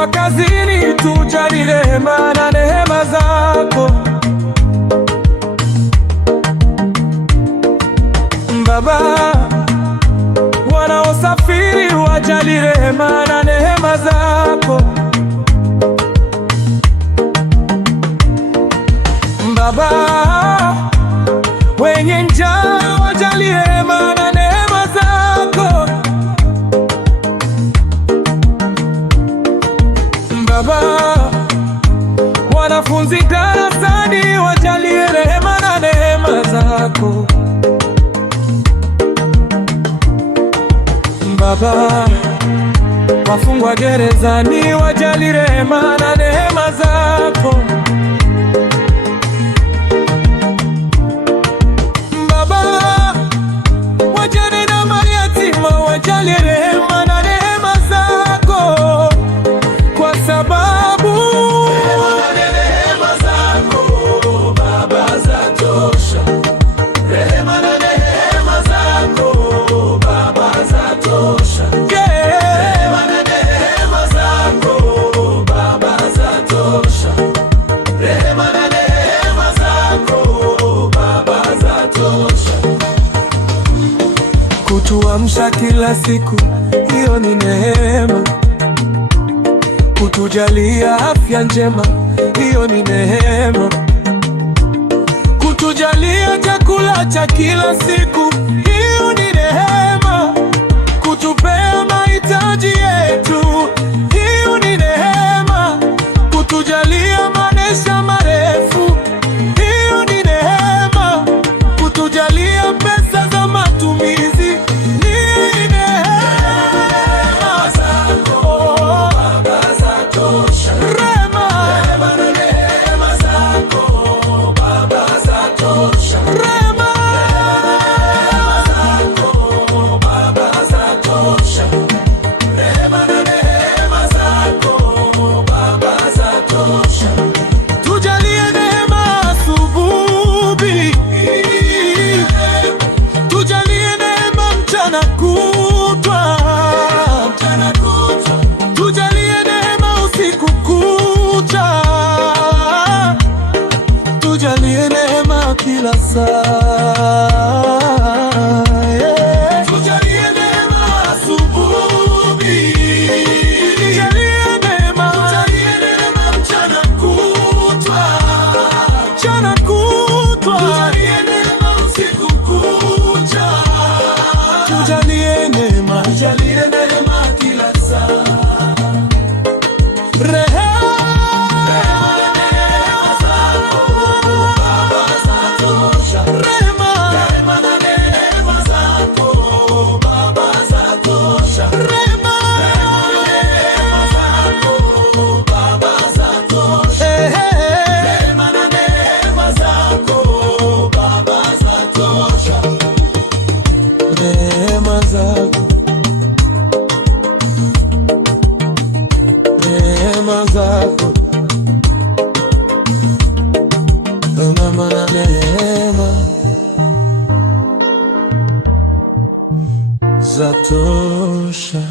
tukiwa kazini, tujali rehema na neema zako Baba. Wanaosafiri wajali rehema na neema zako Baba. Wenye njaa wajali rehema na neema zako Baba. Wanafunzi darasani wajali rehema na neema zako Baba. Wafungwa gerezani wajali rehema na neema zako Baba. Wajane na mayatima wajali rehema na neema zako, kwa sababu rehema zako Baba zatosha. Rehema na neema zako Baba zatosha. Rehema na neema zako Baba zatosha. Rehema na neema zako Baba zatosha. kutuamsha kila siku, hiyo ni neema. Kutujalia afya njema, hiyo ni neema. Kutujalia chakula cha kila siku, hiyo ni neema. Kutupea mahitaji yetu, hiyo ni neema. Kutujalia maisha marefu, hiyo ni neema. Kutujalia pesa za matumizi, ni neema zako Baba zatosha. Rehema na neema zako Baba zatosha. Rehema zako Baba zatosha. Rehema na neema zako Baba zatosha. tujalie neema asubuhi, tujalie neema mchana kutwa, tujalie neema usiku kucha, tujalie neema kila saa. Tujalie neema asubuhi. Tujalie neema Tujalie neema mchana kutwa. mchana kutwa, Tujalie neema usiku kucha. tujalie neema Tujalie neema kila saa. Rehema zako, rehema zako, rehema na neema zatosha.